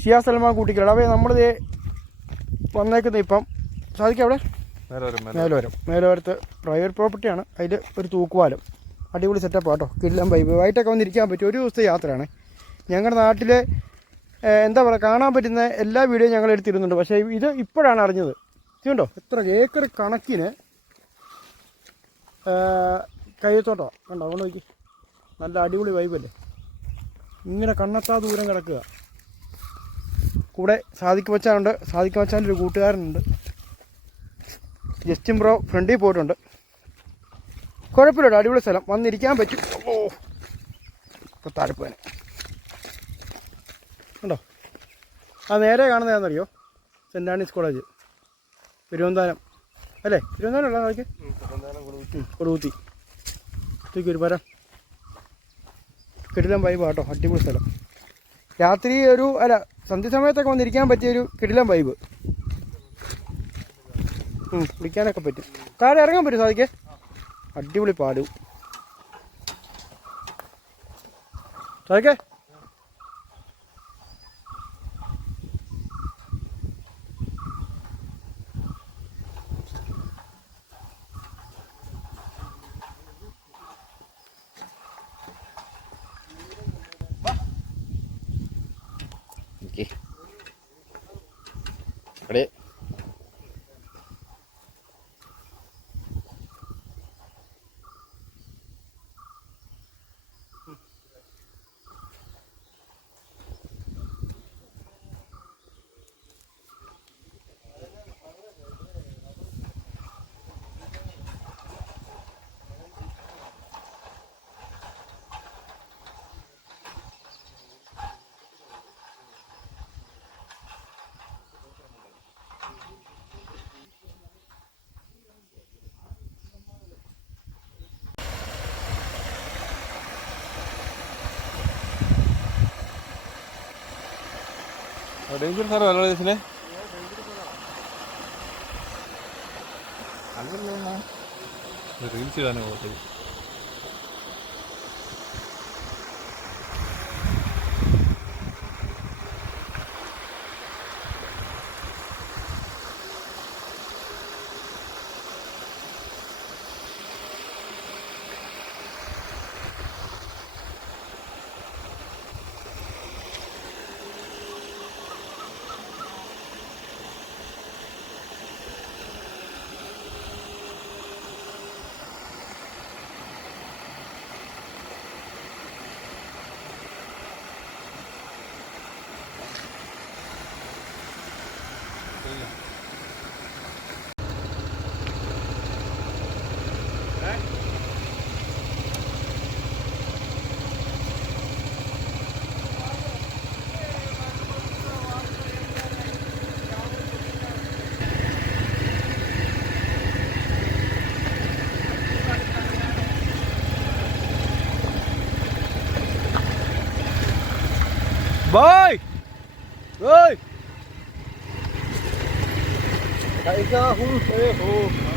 ഷിയാ സൽമാൻ കൂട്ടിക്കൽ. അവയെ നമ്മളിത് വന്നേക്കുന്നത് ഇപ്പം സാധിക്കും അവിടെ മേലോരത്ത് പ്രൈവറ്റ് പ്രോപ്പർട്ടിയാണ്. അതിൽ ഒരു തൂക്കുവാലം അടിപൊളി സെറ്റപ്പ് കേട്ടോ. കിടിലം വൈബ്. വൈകിട്ടൊക്കെ വന്നിരിക്കാൻ പറ്റും. ഒരു ദിവസത്തെ യാത്രയാണ്. ഞങ്ങളുടെ നാട്ടിലെ എന്താ പറയുക, കാണാൻ പറ്റുന്ന എല്ലാ വീഡിയോയും ഞങ്ങൾ എടുത്തിരുന്നുണ്ട്. പക്ഷേ ഇത് ഇപ്പോഴാണ് അറിഞ്ഞത്. ഇതുണ്ടോ എത്ര ഏക്കർ കണക്കിന് കയ്യത്തോട്ടോ കണ്ടോ. അവിടെ നോക്കി, നല്ല അടിപൊളി വൈബല്ലേ. ഇങ്ങനെ കണ്ണെത്താ ദൂരം കിടക്കുക. കൂടെ സാദിഖ് മച്ചാനുണ്ട്. സാദിഖ് മച്ചാൻ്റെ ഒരു കൂട്ടുകാരനുണ്ട്, ജസ്റ്റിൻ ബ്രോ ഫ്രണ്ടിൽ പോയിട്ടുണ്ട്. കുഴപ്പമില്ല, അടിപൊളി സ്ഥലം. വന്നിരിക്കാൻ പറ്റും. ഓ ഇപ്പോൾ താഴെപ്പോനെ ഉണ്ടോ. ആ നേരെ കാണുന്നതാണെന്നറിയോ, സെൻറ് ആണീസ് കോളേജ് പെരുവന്താനം അല്ലേ? പെരുവന്താനം അല്ല നോക്കി, കൊടുകുത്തി ഒരു പരം. കിടിലം വൈബ് കേട്ടോ. അടിപൊളി സ്ഥലം. രാത്രി സന്ധ്യ സമയത്തൊക്കെ വന്നിരിക്കാൻ പറ്റിയൊരു കിടിലം വൈബ്. കുളിക്കാനൊക്കെ പറ്റും. താഴെ ഇറങ്ങാൻ പറ്റും സാധിക്കേ. അടിപൊളി പാല് സാധിക്കേ. അവിടെ ഡേഞ്ചർ സ്ഥലമല്ലോ ചേച്ചിനെ. റീൽസ് ഇടാനോ പോകത്തില്ല. Bơi bơi chạy ra hung thế hồ.